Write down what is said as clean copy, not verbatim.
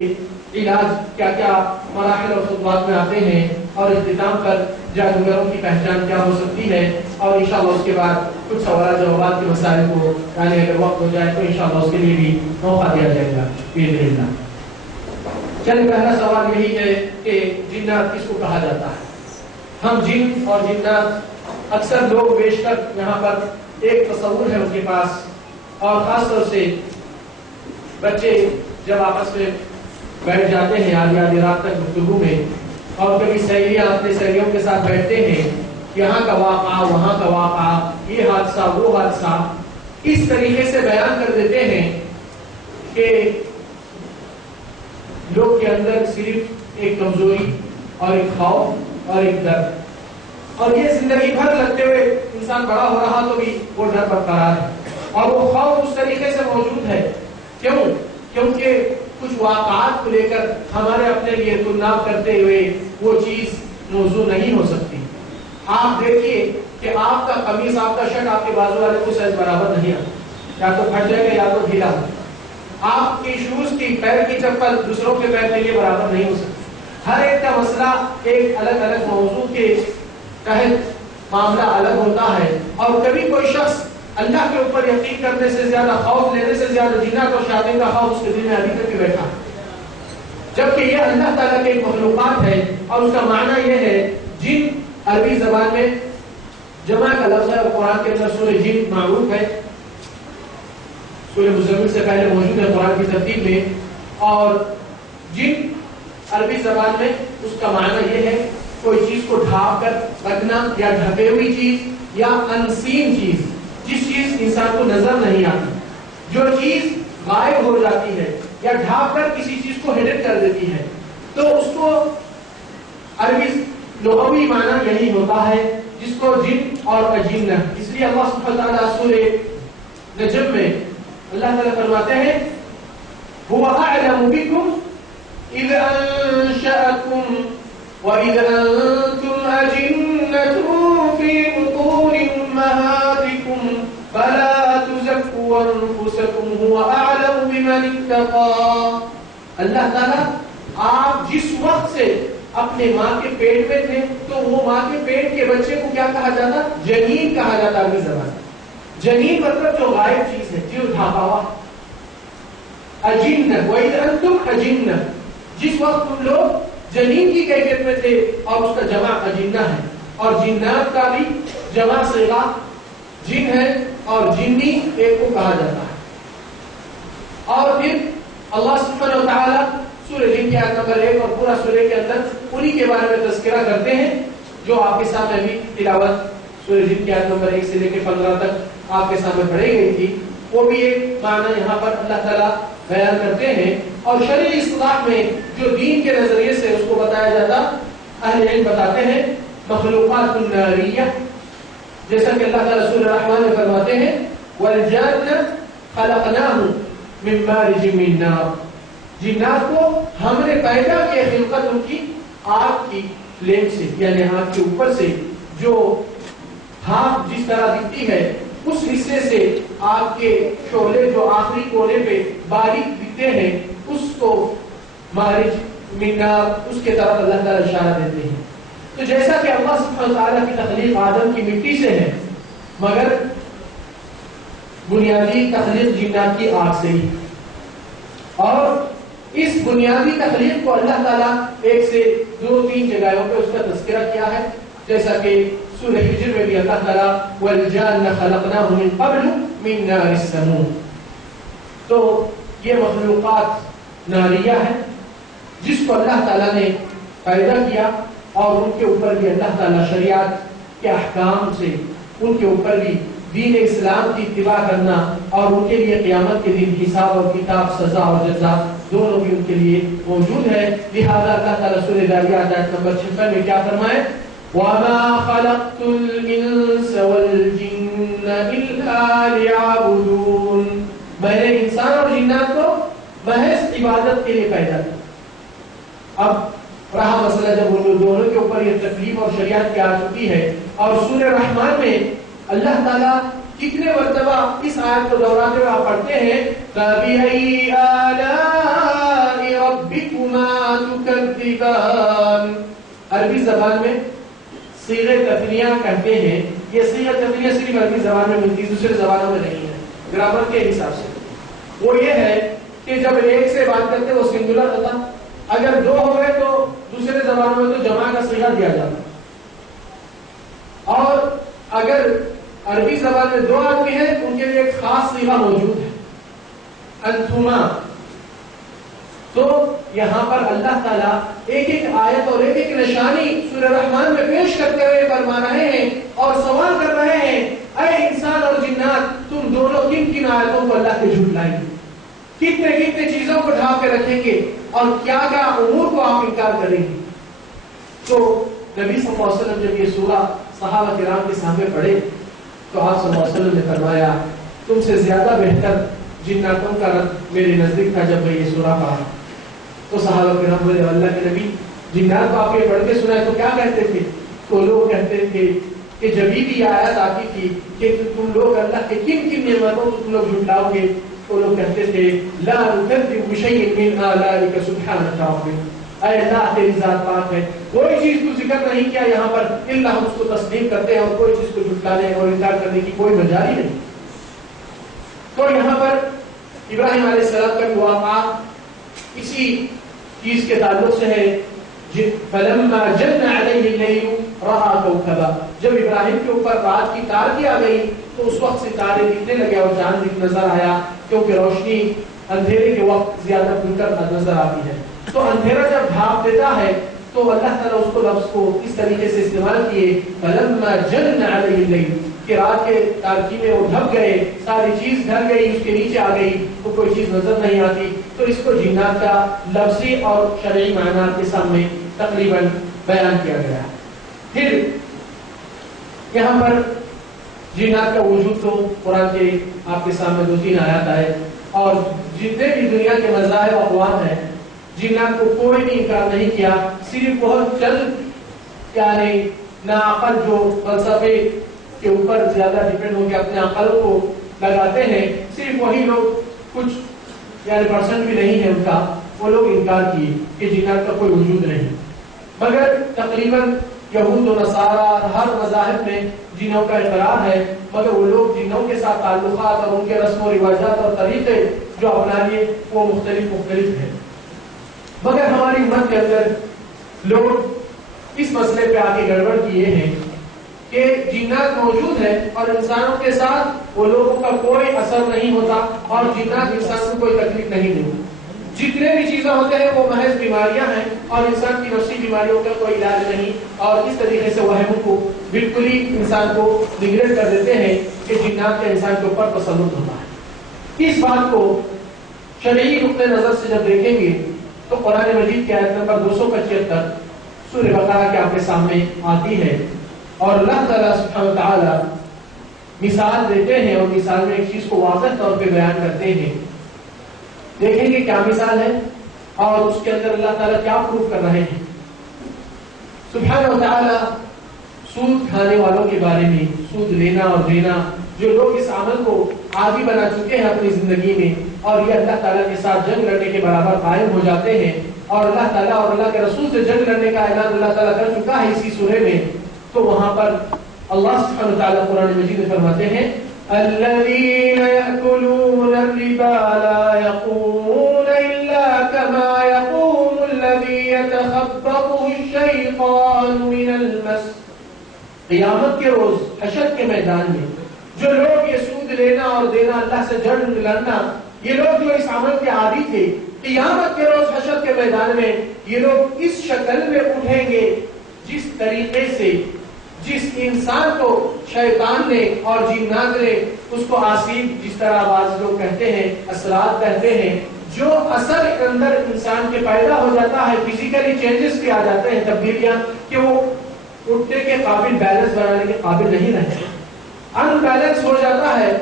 علاج کیا کیا مراحل اور خطوات میں آتے ہیں اور اختتام پر جادوگروں کی پہچان کیا ہو سکتی ہے، اور انشاءاللہ اس کے بعد کچھ سوالات جوابات کے مسائل کو یعنی اگر وقت ہو جائے تو انشاءاللہ اس کے لیے بھی موقع دیا جائے گا باذن اللہ۔ چلیے، پہلا سوال یہی ہے کہ جنات کس کو کہا جاتا ہے؟ ہم جن اور جنات اکثر لوگ بیشتر یہاں پر ایک تصور ہے ان کے پاس، اور خاص طور سے بچے جب آپس میں بیٹھ جاتے ہیں آدھی رات تک گفتگو میں، اور کبھی سہیلیاں اپنے سہیلیوں کے ساتھ بیٹھتے ہیں، یہاں کا واقعہ وہاں کا واقعہ، یہ حادثہ وہ حادثہ اس طریقے سے بیان کر دیتے ہیں کہ لوگ کے اندر صرف ایک کمزوری اور ایک خوف اور ایک ڈر، اور یہ زندگی بھر لگتے ہوئے انسان بڑا ہو رہا تو بھی وہ ڈر برقرار ہے، اور وہ خوف اس طریقے سے موجود ہے۔ کیونکہ کچھ واقعات کو لے کر ہمارے اپنے لیے تلنا کرتے ہوئے وہ چیز موضوع نہیں ہو سکتی۔ آپ دیکھیے کہ آپ کا قمیص، آپ کا شرٹ آپ کے بازو والے کو سائز برابر نہیں آتا، یا تو پھٹ جائے گا یا تو ڈھیلا ہو۔ آپ کی شوز کی پیر کی چپل دوسروں کے پیر کے لیے برابر نہیں ہو سکتی۔ ہر ایک کا مسئلہ ایک الگ الگ موضوع کے تحت معاملہ الگ ہوتا ہے، اور کبھی کوئی شخص اللہ کے اوپر یقین کرنے سے زیادہ، خوف لینے سے زیادہ جنات اور شیاطین کا خوف اس کے دل میں ابھی تک بیٹھا ہے، جبکہ یہ اللہ تعالیٰ کے مخلوقات ہے، اور اس کا معنی یہ ہے جن عربی زبان میں جمع کا لفظ ہے، اور قرآن کے اندر سورہ جن معروف ہے، سورہ مزمل سے پہلے موجود ہے قرآن کی ترتیب میں، اور جن عربی زبان میں اس کا معنی یہ ہے کوئی چیز کو ڈھانپ کر رکھنا، یا ڈھکے ہوئی چیز، یا انسین چیز، جس چیز انسان کو نظر نہیں آتی، جو چیز غائب ہو جاتی ہے یا ڈھانپ کر کسی چیز کو ہڈن کر دیتی ہے، تو اس کو عربی لغوی معنی یہی ہوتا ہے، جس کو جن اور اجنہ۔ اس لیے اللہ سبحانہ وتعالیٰ سورہ نجم میں اللہ تعالیٰ فرماتے ہیں هو اعلم بكم اذ انشأكم واذ انتم اجنة في بطون امهاتكم فلا تزكوا انفسكم هو اعلم بمن اتقى۔ اللہ تعالیٰ آپ جس وقت سے اپنے ماں کے پیٹ میں تھے تو وہ ماں کے پیٹ کے بچے کو کیا کہا جاتا؟ جنین کہا جاتا عربی زبان میں۔ جنین مطلب جو غائب چیز ہے، جو ڈھانپا ہوا۔ اجنہ وَإِذْ أَنْتُمْ أَجِنَّةٌ، جس وقت تم لوگ جنین کی کیفیت میں تھے، اور اس کا جمع اجنہ ہے، اور جنات کا بھی جمع صیغہ جن ہے، اور جنی ایک کو کہا جاتا ہے۔ اور پھر اللہ سبحانہ وتعالی سورہ جن کی آیت نمبر 1 اور پورا سورہ کے اندر انہی کے بارے میں تذکرہ کرتے ہیں، جو آپ کے سامنے بھی تلاوت سورہ جن کی آیت نمبر 1 سے لے کے 15 تک آپ کے سامنے پڑھی گئی تھی۔ وہ بھی ایک معنی یہاں پر اللہ تعالیٰ بیان کرتے ہیں، اور شرعی اصطلاح میں جو دین کے نظریے سے اس کو بتایا جاتا، اہل علم بتاتے ہیں مخلوقات الناریہ، جیسا کہ اللہ تعالیٰ سورہ الرحمن میں فرماتے ہیں وَالْجَانَّ خَلَقْنَاهُ مِن مَارِجٍ مِّن نَارٍ، جنات کو ہم نے پیدا کیا خلقت ان کی آگ کی فلیم سے، یعنی آگ کے اوپر سے، جو بھاپ جس طرح دکھتی ہے اس حصے سے آگ کے شعلے جو آخری کونے پہ باریک دکھتے ہیں، اس کو مارج من نار، اس کے طرف اللہ تعالیٰ اشارہ دیتے ہیں۔ تو جیسا کہ اللہ سبحانہ وتعالیٰ کی تخلیق آدم کی مٹی سے ہے، مگر بنیادی تخلیق جنات کی آگ سے ہی، اور اس بنیادی تخلیق کو اللہ تعالیٰ 1 سے 2-3 جگہوں پہ اس کا تذکرہ کیا ہے، جیسا کہ سورہ ہجر میں بھی اللہ تعالیٰ وَالْجَانَّ خَلَقْنَاهُ مِن قَبْلُ مِن نَارِ السَّمُومِ، تو یہ مخلوقات ناریہ ہے جس کو اللہ تعالیٰ نے پیدا کیا، اور ان کے اوپر بھی اللہ تعالیٰ شریعت کے احکام سے ان کے اوپر بھی دین اسلام کی اتباع کرنا، اور ان کے لیے قیامت کے دن حساب اور کتاب، سزا اور جزا دونوں بھی ان کے لیے موجود ہے۔ لہذا اللہ تعالیٰ سورہ ذاریات آیت نمبر 56 میں کیا فرمائے وَمَا خَلَقْتُ الْإِنسَ وَالْجِنَّ إِلَّا لِيَعْبُدُونَ، میں نے انسان اور جنات کو محض عبادت کے لیے پیدا کیا۔ اب رہا مسئلہ جب ان دونوں کے اوپر یہ تکلیف اور شریعت کی آ چکی ہے، اور سورہ رحمان میں اللہ تعالیٰ کتنے مرتبہ اس آیت کو دہراتے ہوئے آپ پڑھتے ہیں فَبِأَيِّ آلَاءِ رَبِّ ربكما تكذبان. عربی زبان میں صیغہ تثنیہ کہتے ہیں. یہ صیغہ تثنیہ صرف عربی زبان میں ملتی ہے, دوسرے زبانوں میں نہیں ہے. گرامر کے حساب سے وہ یہ ہے کہ جب ایک سے بات کرتے وہ سنگولر ہوتا, اگر دو ہو گئے تو دوسرے زبانوں میں تو جمع کا صیغہ دیا جاتا. اور اگر عربی زبان میں دو آدمی ہیں ان کے لیے ایک خاص صیغہ موجود ہے, انتما. تو یہاں پر اللہ تعالیٰ ایک ایک آیت اور ایک ایک نشانی سورہ رحمان میں پیش کرتے ہوئے فرما رہے ہیں اور سوال کر رہے ہیں, اے انسان اور جنات, تم دونوں کن کن آیتوں کو اللہ کے جھٹلائیں گے, کتنے کتنے چیزوں کو ڈھانپ کے رکھیں گے, اور کیا کیا امور کو آپ انکار کریں گے. تو نبی صلی اللہ علیہ وسلم جب یہ سورہ صحابہ کرام کے سامنے پڑھے تو آپ صلی اللہ علیہ وسلم نے فرمایا, تم سے زیادہ بہتر جناتوں کا رد میرے نزدیک تھا جب میں یہ سورہ پڑھا. تو صحابہ کرام بولے, اللہ کے نبی, جنات کو آپ یہ پڑھ کے سنائے تو کیا کہتے تھے؟ تو لوگ کہتے تھے کہ جب بھی یہ آیت آتی تھی کہ تم لوگ اللہ کے کن کن نعمتوں کو تم لوگ جھٹلاؤ گے, تو لوگ کہتے تھے لا نکذب بشیء من آلائک سبحانک ربنا, اے اللہ تیری ذات پاک ہے, کوئی چیز کو ذکر نہیں کیا یہاں پر الا ہم اس کو تسلیم کرتے ہیں, اور کوئی چیز کو جھٹلانے اور انکار کرنے کی کوئی مجال ہی نہیں. تو یہاں پر ابراہیم علیہ السلام کا واقعہ اسی چیز کے تعلق سے ہے. فلما جن علیہ اللیل رأى کوكبا, جب ابراہیم کے اوپر رات کی تاریکی آ گئی تو اس وقت ستارے دکھنے لگے اور چاند نظر آیا, کیونکہ روشنی اندھیرے کے وقت زیادہ کھل کر نظر آتی ہے. تو اندھیرا جب ڈھانپ دیتا ہے تو اللہ تعالیٰ اس کو لفظ کو اس طریقے سے استعمال کیے, فلما جن علیہ اللیل, کہ رات کے تاریکی میں وہ ڈھک گئے, ساری چیز ڈھک گئی, اس کے نیچے آ گئی تو کوئی چیز نظر نہیں آتی. تو اس کو جنات کا لفظی اور شرعی معنی آپ کے سامنے تقریباً بیان کیا گیا. پھر یہاں پر جنات کا وجود تو قرآن کے آپ کے سامنے 2-3 آیات آئے, اور جتنے بھی دنیا کے مذاہب اقوام ہیں جنات کو کوئی بھی انکار نہیں کیا. صرف بہت چند یعنی ناعقل جو فلسفے کے اوپر زیادہ ڈیپینڈ ہو کے اپنے عقل کو لگاتے ہیں, صرف وہی لوگ, کچھ یعنی پرسنٹ بھی نہیں ہے ان کا, وہ لوگ انکار کیے کہ جنات کا کوئی وجود نہیں. مگر تقریباً یہود و نصارہ ہر مذاہب میں جنوں کا اقرار ہے, مگر وہ لوگ جنوں کے ساتھ تعلقات اور ان کے رسم و رواجات اور طریقے جو اپنا لیے وہ مختلف ہیں. مگر ہماری امت کے اندر لوگ اس مسئلے پہ آگے گڑبڑ کیے ہیں کہ جنات موجود ہے اور انسانوں کے ساتھ وہ لوگوں کا کوئی اثر نہیں ہوتا, اور جنات انسان کو کوئی تکلیف نہیں دیتی. جتنے بھی چیزیں ہوتے ہیں وہ محض بیماریاں ہیں, اور انسان کی نفسی بیماریوں کا کوئی علاج نہیں. اور اس طریقے سے وہموں کو بالکل ہی انسان کو نگریٹ کر دیتے ہیں کہ جنات کا انسان کے اوپر تسلط ہوتا ہے. اس بات کو شرعی نقطۂ نظر سے جب دیکھیں گے تو قرآن مجید کی آیت نمبر 275 سورہ بقرہ کے آپ کے سامنے آتی ہے, اور اللہ تعالیٰ سبحانہ وتعالی مثال دیتے ہیں, اور مثال میں ایک چیز کو واضح طور پہ بیان کرتے ہیں. دیکھیں گے کیا مثال ہے اور اس کے اندر اللہ تعالیٰ کیا پروف کر رہے ہیں. سبحانہ وتعالی سود کھانے والوں کے بارے میں, سود لینا اور دینا, جو لوگ اس عمل کو عادی بنا چکے ہیں اپنی زندگی میں, اور یہ اللہ تعالیٰ کے ساتھ جنگ لڑنے کے برابر قائم ہو جاتے ہیں, اور اللہ تعالیٰ اور اللہ کے رسول سے جنگ لڑنے کا اعلان اللہ تعالیٰ کر چکا ہے اسی سورہ میں. تو وہاں پر اللہ سبحانہ وتعالی قرآن مجید میں فرماتے ہیں, الذين يأكلون الربا لا يقومون إلا كما يقوم الذي يتخبطه الشيطان من المس. قیامت کے روز حشر کے میدان میں جو لوگ یہ سود لینا اور دینا, اللہ سے جنگ لڑنا, یہ لوگ جو اس عمل کے عادی تھے, قیامت کے روز حشر کے میدان میں یہ لوگ اس شکل میں اٹھیں گے جس طریقے سے جس انسان کو شیطان نے اور جنات نے اس کو آسیب, جس طرح بعض لوگ کہتے ہیں اثرات کہتے ہیں, جو اثر اندر انسان کے پیدا ہو جاتا ہے, فزیکلی چینجز بھی آ جاتے ہیں, تبدیلیاں, کہ وہ اٹھنے کے قابل, بیلنس بنانے کے قابل نہیں رہتے, ان بیلنس ہو جاتا ہے.